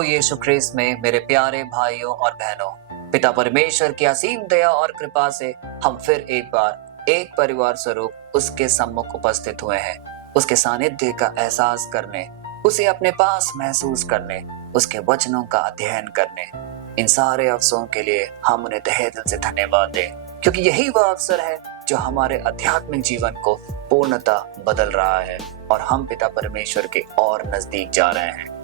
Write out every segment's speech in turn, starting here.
प्रभु यीशु ख्रीस्त में मेरे प्यारे भाइयों और बहनों, पिता परमेश्वर की असीम दया और कृपा से हम फिर एक बार एक परिवार स्वरूप उसके सम्मुख उपस्थित हुए हैं। उसके सानिध्य का एहसास करने, उसे अपने पास महसूस करने, उसके वचनों का अध्ययन करने। इन सारे अवसरों के लिए हम उन्हें तहे दिल से धन्यवाद दें, क्योंकि यही वह अवसर है जो हमारे आध्यात्मिक जीवन को पूर्णतः बदल रहा है और हम पिता परमेश्वर के और नजदीक जा रहे हैं।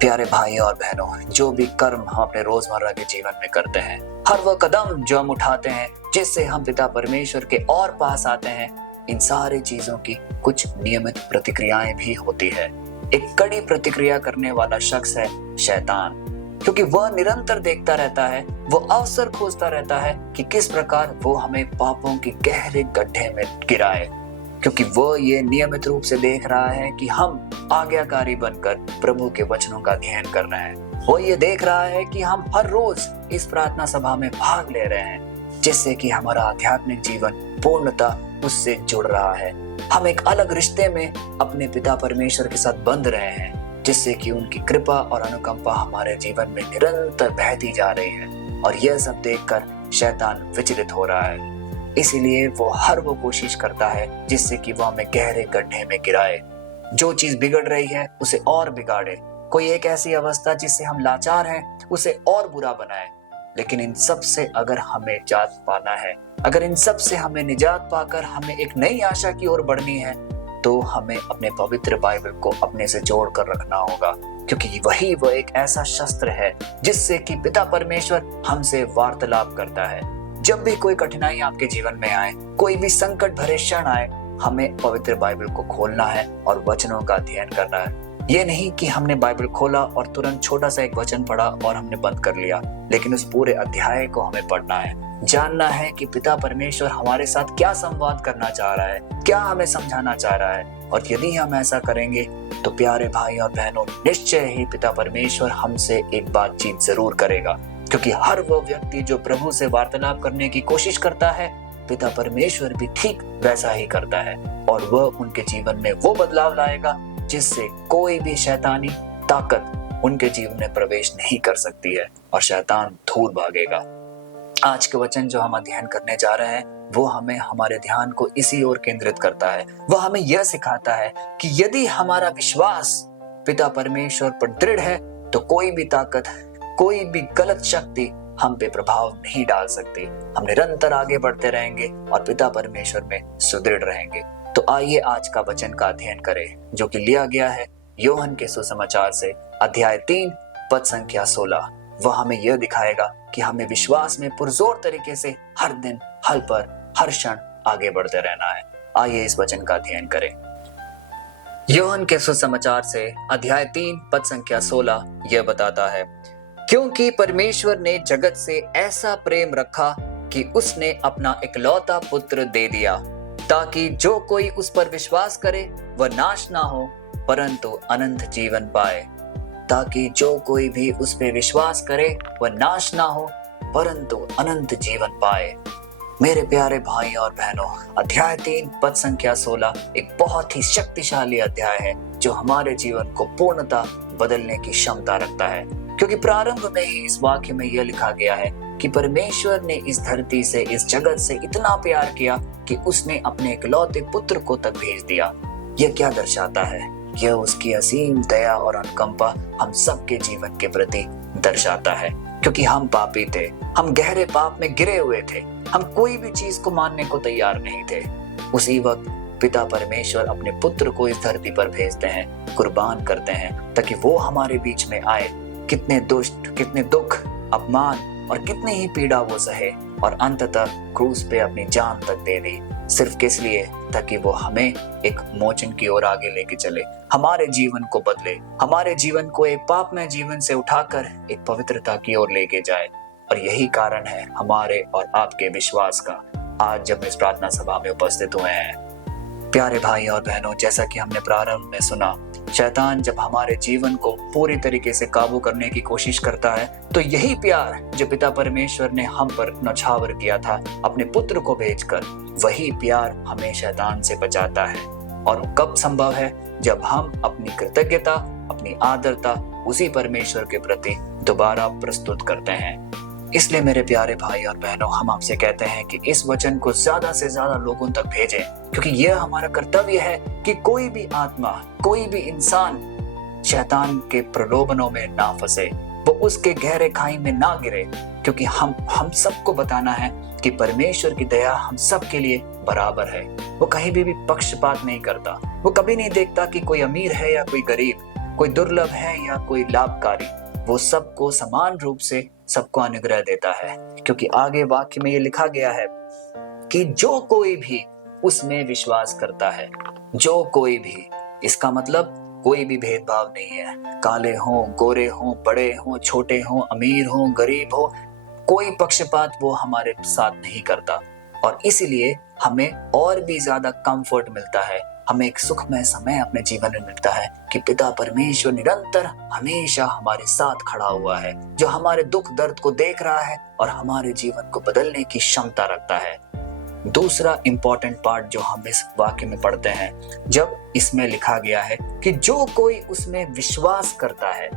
प्यारे भाइयों और बहनों, जो भी कर्म हम अपने रोजमर्रा के जीवन में करते हैं, हर वह कदम जो हम उठाते हैं जिससे हम पिता परमेश्वर के और पास आते हैं, इन सारी चीजों की कुछ नियमित प्रतिक्रियाएं भी होती है। एक कड़ी प्रतिक्रिया करने वाला शख्स है शैतान, क्योंकि वह निरंतर देखता रहता है, वो अवसर खोजता रहता है कि किस प्रकार वो हमें पापों के गहरे गड्ढे में गिराए, क्योंकि वो ये नियमित रूप से देख रहा है कि हम आज्ञाकारी बनकर प्रभु के वचनों का अध्ययन कर रहे हैं। वो ये देख रहा है कि हम हर रोज इस प्रार्थना सभा में भाग ले रहे हैं, जिससे कि हमारा आध्यात्मिक जीवन पूर्णतः उससे जुड़ रहा है। हम एक अलग रिश्ते में अपने पिता परमेश्वर के साथ बंध रहे हैं, जिससे कि उनकी कृपा और अनुकंपा हमारे जीवन में निरंतर बहती जा रही है। और यह सब देखकर शैतान विचलित हो रहा है, इसीलिए वो हर वो कोशिश करता है जिससे कि वो हमें गहरे गड्ढे में गिराए। जो चीज बिगड़ रही है उसे और बिगाड़े, कोई एक ऐसी अवस्था जिससे हम लाचार हैं उसे और बुरा बनाए। लेकिन इन सब से अगर हमें निजात पाना है, अगर इन सब से हमें निजात पाकर हमें एक नई आशा की ओर बढ़नी है, तो हमें अपने पवित्र बाइबल को अपने से जोड़ कर रखना होगा, क्योंकि वही वो एक ऐसा शस्त्र है जिससे कि पिता परमेश्वर हमसे वार्तालाप करता है। जब भी कोई कठिनाई आपके जीवन में आए, कोई भी संकट भरे क्षण आए, हमें पवित्र बाइबल को खोलना है और वचनों का अध्ययन करना है। ये नहीं कि हमने बाइबल खोला और तुरंत छोटा सा एक वचन पढ़ा और हमने बंद कर लिया, लेकिन उस पूरे अध्याय को हमें पढ़ना है, जानना है कि पिता परमेश्वर हमारे साथ क्या संवाद करना चाह रहा है, क्या हमें समझाना चाह रहा है। और यदि हम ऐसा करेंगे तो प्यारे भाई और बहनों, निश्चय ही पिता परमेश्वर हमसे एक बातचीत जरूर करेगा, क्योंकि हर वो व्यक्ति जो प्रभु से वार्तालाप करने की कोशिश करता है, पिता परमेश्वर भी ठीक वैसा ही करता है, और वह उनके जीवन में वो बदलाव लाएगा जिससे कोई भी शैतानी ताकत उनके जीवन में प्रवेश नहीं कर सकती है और शैतान दूर भागेगा। आज के वचन जो हम अध्ययन करने जा रहे हैं, वो हमें हमारे ध्यान को इसी ओर केंद्रित करता है। वह हमें यह सिखाता है कि यदि हमारा विश्वास पिता परमेश्वर पर दृढ़ है, तो कोई भी ताकत, कोई भी गलत शक्ति हम पे प्रभाव नहीं डाल सकती। हम निरंतर आगे बढ़ते रहेंगे और पिता परमेश्वर में सुदृढ़ रहेंगे। तो आइए आज का वचन का अध्ययन करें, जो कि लिया गया है योहन के सुसमाचार से, अध्याय 3 पद संख्या 16। वह हमें यह दिखाएगा कि हमें विश्वास में पुरजोर तरीके से हर दिन, हल पर, हर क्षण आगे बढ़ते रहना है। आइए इस वचन का अध्ययन करें। योहन के सुसमाचार से अध्याय 3 पद संख्या 16 यह बताता है, क्योंकि परमेश्वर ने जगत से ऐसा प्रेम रखा कि उसने अपना इकलौता पुत्र दे दिया, ताकि जो कोई उस पर विश्वास करे वह नाश ना हो, परंतु अनंत जीवन पाए। ताकि जो कोई भी उस पर विश्वास करे वह नाश ना हो, परंतु अनंत जीवन पाए। मेरे प्यारे भाई और बहनों, अध्याय 3 पद संख्या 16 एक बहुत ही शक्तिशाली अध्याय है, जो हमारे जीवन को पूर्णतः बदलने की क्षमता रखता है। क्योंकि प्रारंभ में ही इस वाक्य में यह लिखा गया है कि परमेश्वर ने इस धरती से, इस जगत से इतना प्यार किया कि उसने अपने इकलौते पुत्र को तक भेज दिया। यह क्या दर्शाता है? यह उसकी असीम दया और अनुकंपा हम सबके जीवन के प्रति दर्शाता है। क्योंकि हम पापी थे, हम गहरे पाप में गिरे हुए थे, हम कोई भी चीज को मानने को तैयार नहीं थे। उसी वक्त पिता परमेश्वर अपने पुत्र को इस धरती पर भेजते हैं, कुर्बान करते हैं, ताकि वो हमारे बीच में आए। कितने दुष्ट, कितने दुख, अपमान और कितनी ही पीड़ा वो सहे, और अंततः क्रूस पे अपनी जान तक दे दी, सिर्फ किस लिए? ताकि वो हमें एक मोचन की ओर आगे लेके चले, हमारे जीवन को बदले, हमारे जीवन को एक पापमय जीवन से उठाकर एक पवित्रता की ओर लेके जाए। और यही कारण है हमारे और आपके विश्वास का, आज जब इस प्रार्थना सभा में उपस्थित हुए हैं। प्यारे भाई और बहनों, जैसा कि हमने प्रारंभ में सुना, शैतान जब हमारे जीवन को पूरी तरीके से काबू करने की कोशिश करता है, तो यही प्यार जो पिता परमेश्वर ने हम पर नौछावर किया था अपने पुत्र को भेजकर, वही प्यार हमें शैतान से बचाता है। और कब संभव है? जब हम अपनी कृतज्ञता, अपनी आदरता उसी परमेश्वर के प्रति दोबारा प्रस्तुत करते हैं। इसलिए मेरे प्यारे भाई और बहनों, हम आपसे कहते हैं कि इस वचन को ज्यादा से ज्यादा लोगों तक भेजें, क्योंकि यह हमारा कर्तव्य है कि कोई भी आत्मा, कोई भी इंसान शैतान के प्रलोभनों में ना फंसे, वो उसके गहरे खाई में ना गिरे, क्योंकि हम सबको बताना है कि परमेश्वर की दया हम सब के लिए बराबर है। वो कहीं भी पक्षपात नहीं करता। वो कभी नहीं देखता कि कोई अमीर है या कोई गरीब, कोई दुर्लभ है या कोई लाभकारी। वो सबको समान रूप से सबको अनुग्रह देता है, क्योंकि आगे वाक्य में ये लिखा गया है कि जो कोई भी उसमें विश्वास करता है, जो कोई भी, इसका मतलब कोई भी भेदभाव नहीं है। काले हों, गोरे हों, बड़े हों, छोटे हों, अमीर हों, गरीब हो, कोई पक्षपात वो हमारे साथ नहीं करता। और इसीलिए हमें और भी ज्यादा कंफर्ट मिलता है, हमें एक सुखमय समय अपने जीवन में मिलता है कि पिता परमेश्वर निरंतर हमेशा हमारे साथ खड़ा हुआ है, जो हमारे दुख दर्द को देख रहा है और हमारे जीवन को बदलने की क्षमता रखता है। दूसरा इंपॉर्टेंट पार्ट जो हम इस वाक्य में पढ़ते हैं, जब इसमें लिखा गया है कि जो कोई उसमें विश्वास करता है,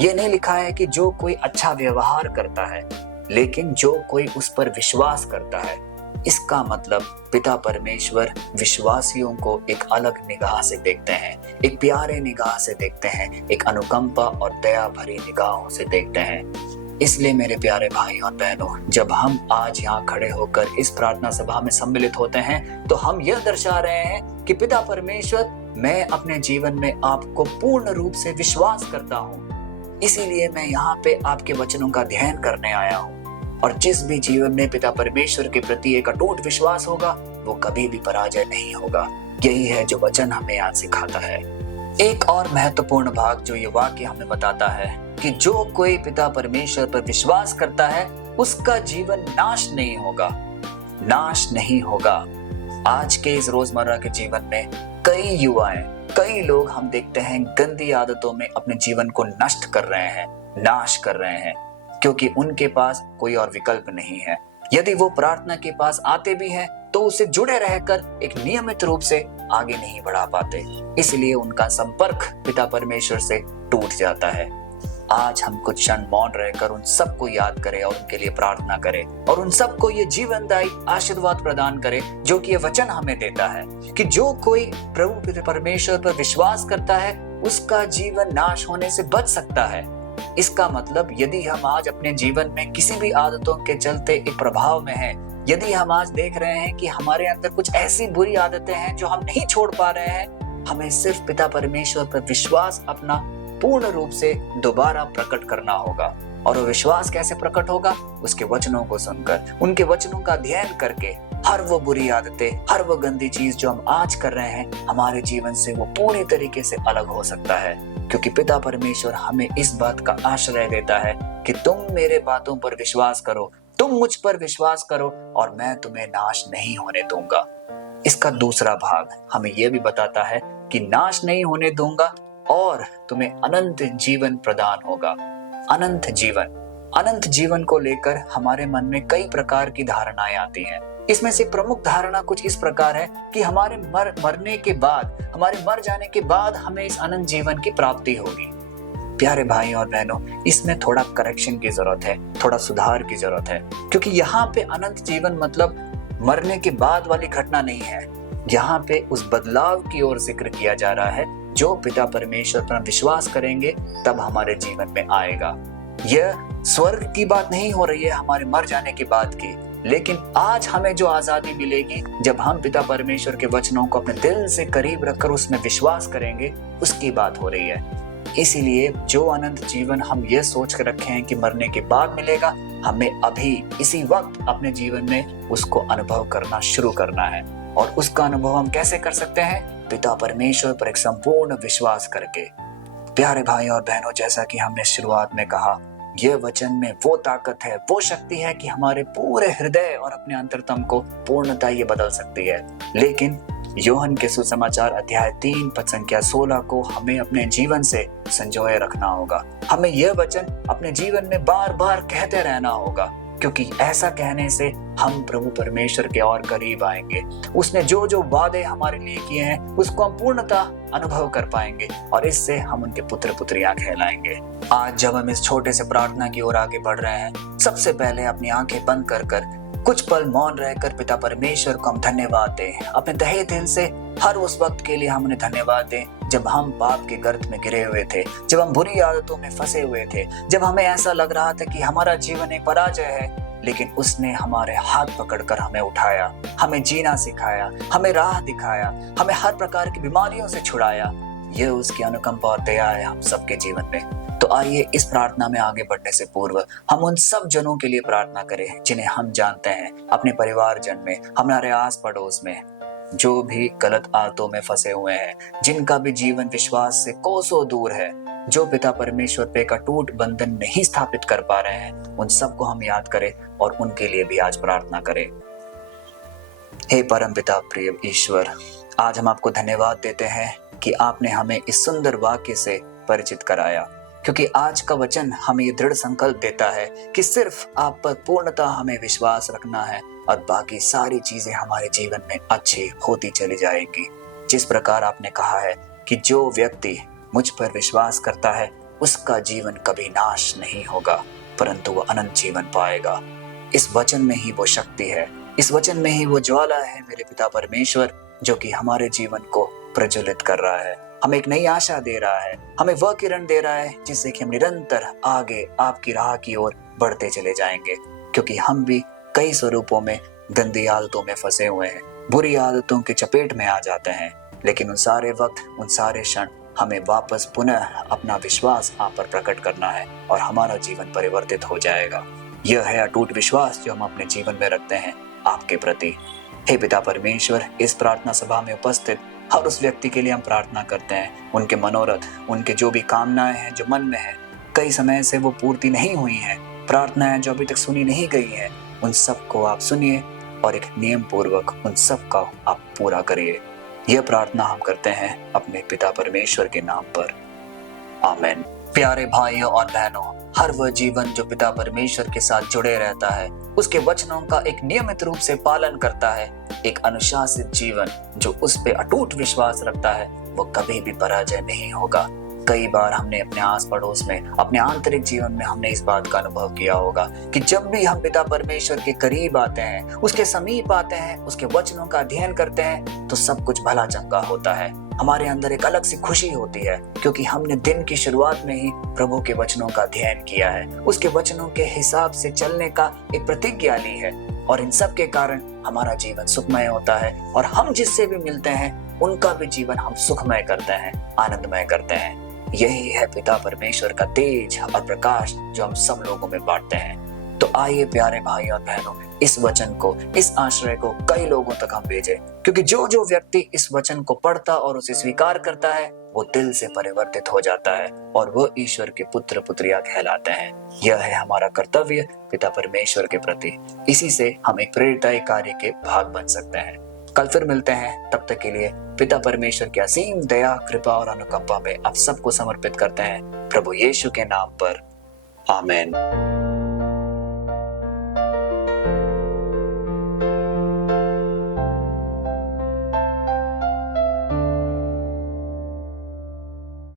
ये नहीं लिखा है कि जो कोई अच्छा व्यवहार करता है, लेकिन जो कोई उस पर विश्वास करता है। इसका मतलब पिता परमेश्वर विश्वासियों को एक अलग निगाह से देखते हैं, एक प्यारे निगाह से देखते हैं, एक अनुकंपा और दया भरी निगाहों से देखते हैं। इसलिए मेरे प्यारे भाई और बहनों, जब हम आज यहाँ खड़े होकर इस प्रार्थना सभा में सम्मिलित होते हैं, तो हम यह दर्शा रहे हैं कि पिता परमेश्वर, मैं अपने जीवन में आपको पूर्ण रूप से विश्वास करता हूँ, इसीलिए मैं यहाँ पे आपके वचनों का अध्ययन करने आया हूँ। और जिस भी जीवन में पिता परमेश्वर के प्रति एक अटूट विश्वास होगा, वो कभी भी पराजय नहीं होगा। यही है जो वचन हमें आज सिखाता है। एक और महत्वपूर्ण भाग जो ये वाक्य हमें बताता है कि जो कोई पिता परमेश्वर पर विश्वास करता है, उसका जीवन नाश नहीं होगा, नाश नहीं होगा। आज के इस रोजमर्रा के जीवन में कई युवाएं, कई लोग हम देखते हैं गंदी आदतों में अपने जीवन को नष्ट कर रहे हैं, नाश कर रहे हैं, क्योंकि उनके पास कोई और विकल्प नहीं है। यदि वो प्रार्थना के पास आते भी हैं, तो उससे जुड़े रहकर एक नियमित रूप से आगे नहीं बढ़ा पाते, इसलिए उनका संपर्क पिता परमेश्वर से टूट जाता है। आज हम कुछ क्षण मौन रहकर उन सबको याद करें और उनके लिए प्रार्थना करें, और उन सबको ये जीवनदायी आशीर्वाद प्रदान करें जो कि ये वचन हमें देता है कि जो कोई प्रभु पिता परमेश्वर पर विश्वास करता है, उसका जीवन नाश होने से बच सकता है। इसका मतलब यदि हम आज अपने जीवन में किसी भी आदतों के चलते एक प्रभाव में हैं, यदि हम आज देख रहे हैं कि हमारे अंदर कुछ ऐसी बुरी आदतें हैं जो हम नहीं छोड़ पा रहे हैं, हमें सिर्फ पिता परमेश्वर पर विश्वास अपना पूर्ण रूप से दोबारा प्रकट करना होगा। और वो विश्वास कैसे प्रकट होगा? उसके वचनों को सुनकर, उनके वचनों का अध्ययन करके। हर वो बुरी आदतें, हर वो गंदी चीज जो हम आज कर रहे हैं, हमारे जीवन से वो पूरी तरीके से अलग हो सकता है, क्योंकि पिता परमेश्वर हमें इस बात का आश्रय देता है कि तुम मेरे बातों पर विश्वास करो, तुम मुझ पर विश्वास करो और मैं तुम्हें नाश नहीं होने दूंगा। इसका दूसरा भाग हमें यह भी बताता है कि नाश नहीं होने दूंगा और तुम्हें अनंत जीवन प्रदान होगा। अनंत जीवन, अनंत जीवन को लेकर हमारे मन में कई प्रकार की धारणाएं आती हैं। इसमें से प्रमुख धारणा कुछ इस प्रकार है कि हमारे मरने के बाद, हमारे मर जाने के बाद हमें इस अनंत जीवन की प्राप्ति होगी। प्यारे भाई और बहनों, इसमें थोड़ा करेक्शन की जरूरत है, थोड़ा सुधार की जरूरत है, क्योंकि यहाँ पे अनंत जीवन मतलब मरने के बाद वाली घटना नहीं है। यहाँ पे उस बदलाव की ओर जिक्र किया जा रहा है जो पिता परमेश्वर पर विश्वास करेंगे तब हमारे जीवन में आएगा। यह स्वर्ग की बात नहीं हो रही है हमारे मर जाने के बाद की, लेकिन आज हमें जो आजादी मिलेगी जब हम पिता परमेश्वर के वचनों को अपने दिल से करीब रखकर उसमें विश्वास करेंगे, उसकी बात हो रही है। इसीलिए जो अनंत जीवन हम ये सोच कर रखे हैं कि मरने के बाद मिलेगा, हमें अभी इसी वक्त अपने जीवन में उसको अनुभव करना शुरू करना है। और उसका अनुभव हम कैसे कर सकते हैं? पिता परमेश्वर पर एक संपूर्ण विश्वास करके। प्यारे भाई और बहनों, जैसा कि हमने शुरुआत में कहा, यह वचन में वो ताकत है, वो शक्ति है कि हमारे पूरे हृदय और अपने अंतरतम को पूर्णतः ये बदल सकती है। लेकिन योहन के सुसमाचार अध्याय 3 पद संख्या 16 को हमें अपने जीवन से संजोए रखना होगा। हमें यह वचन अपने जीवन में बार बार कहते रहना होगा, क्योंकि ऐसा कहने से हम प्रभु परमेश्वर के और करीब आएंगे। उसने जो जो वादे हमारे लिए किए हैं उसको हम पूर्णतः अनुभव कर पाएंगे और इससे हम उनके पुत्र पुत्रियां कहलाएंगे। आज जब हम इस छोटे से प्रार्थना की ओर आगे बढ़ रहे हैं, सबसे पहले अपनी आंखें बंद कर कुछ पल मौन रहकर पिता परमेश्वर को हम धन्यवाद दें। अपने तहे दिल से हर उस वक्त के लिए हम उन्हें धन्यवाद दें जब हम पाप के गर्त में गिरे हुए थे, जब हम बुरी आदतों में फंसे हुए थे, जब हमें ऐसा लग रहा था कि हमारा जीवन एक पराजय है, लेकिन उसने हमारे हाथ पकड़कर हमें उठाया, हमें जीना सिखाया, हमें राह दिखाया, हमें हर प्रकार की बीमारियों से छुड़ाया। यह उसकी अनुकंपा और दया है हम सबके जीवन में। तो आइए इस प्रार्थना में आगे बढ़ने से पूर्व हम उन सब जनों के लिए प्रार्थना करें जिन्हें हम जानते हैं, अपने परिवारजन में, हमारे आस पड़ोस में, जो भी गलत आदतों में फंसे हुए हैं, जिनका भी जीवन विश्वास से कोसों दूर है, जो पिता परमेश्वर पे का अटूट बंधन नहीं स्थापित कर पा रहे हैं, उन सबको हम याद करें और उनके लिए भी आज प्रार्थना करें। हे परम पिता प्रिय ईश्वर, आज हम आपको धन्यवाद देते हैं कि आपने हमें इस सुंदर वाक्य से परिचित कराया, क्योंकि आज का वचन हमें ये दृढ़ संकल्प देता है कि सिर्फ आप पर पूर्णतः हमें विश्वास रखना है और बाकी सारी चीजें हमारे जीवन में अच्छी होती चली जाएंगी। जिस प्रकार आपने कहा है कि जो व्यक्ति मुझ पर विश्वास करता है उसका जीवन कभी नाश नहीं होगा, परंतु वह अनंत जीवन पाएगा। इस वचन में ही वो शक्ति है, इस वचन में ही वो ज्वाला है मेरे पिता परमेश्वर, जो कि हमारे जीवन को प्रज्वलित कर रहा है, हमें एक नई आशा दे रहा है, हमें वह किरण दे रहा है जिससे कि हम निरंतर आगे आपकी राह की ओर बढ़ते चले जाएंगे। क्योंकि हम भी कई स्वरूपों में गंदी आदतों में फंसे हुए हैं, बुरी आदतों के चपेट में आ जाते हैं, लेकिन उन सारे वक्त, उन सारे क्षण हमें वापस पुनः अपना विश्वास आप पर प्रकट करना है और हमारा जीवन परिवर्तित हो जाएगा। यह है अटूट विश्वास जो हम अपने जीवन में रखते हैं आपके प्रति। हे पिता परमेश्वर, इस प्रार्थना सभा में उपस्थित हर उस व्यक्ति के लिए हम प्रार्थना करते हैं, उनके मनोरथ, उनके जो भी कामनाएं हैं जो मन में है, कई समय से वो पूर्ति नहीं हुई हैं, प्रार्थनाएं जो अभी तक सुनी नहीं गई हैं, उन सबको आप सुनिए और एक नियम पूर्वक उन सब का आप पूरा करिए। यह प्रार्थना हम करते हैं अपने पिता परमेश्वर के नाम पर, आमीन। प्यारे भाइयों और बहनों, हर वह जीवन जो पिता परमेश्वर के साथ जुड़े रहता है, उसके वचनों का एक नियमित रूप से पालन करता है, एक अनुशासित जीवन जो उस पे अटूट विश्वास रखता है, वो कभी भी पराजय नहीं होगा। कई बार हमने अपने आस पड़ोस में, अपने आंतरिक जीवन में हमने इस बात का अनुभव किया होगा कि जब भी हम पिता परमेश्वर के करीब आते हैं, उसके समीप आते हैं, उसके वचनों का अध्ययन करते हैं, तो सब कुछ भला चंगा होता है। हमारे अंदर एक अलग सी खुशी होती है, क्योंकि हमने दिन की शुरुआत में ही प्रभु के वचनों का अध्ययन किया है, उसके वचनों के हिसाब से चलने का एक प्रतिज्ञा ली है, और इन सब के कारण हमारा जीवन सुखमय होता है और हम जिससे भी मिलते हैं उनका भी जीवन हम सुखमय करते हैं, आनंदमय करते हैं। यही है पिता परमेश्वर का तेज और प्रकाश जो हम सब लोगों में बांटते हैं। तो आइए प्यारे भाई और बहनों, इस वचन को, इस आश्रय को कई लोगों तक हम भेजें, क्योंकि जो जो व्यक्ति इस वचन को पढ़ता और उसे स्वीकार करता है, वो दिल से परिवर्तित हो जाता है और वो ईश्वर के पुत्र पुत्रियां कहलाते हैं। यह है हमारा कर्तव्य पिता परमेश्वर के प्रति। इसी से हम एक प्रेरितदायी कार्य के भाग बन सकते हैं। कल फिर मिलते हैं, तब तक के लिए पिता परमेश्वर की असीम दया, कृपा और अनुकंपा में आप सबको समर्पित करते हैं प्रभु यीशु के नाम पर, आमीन।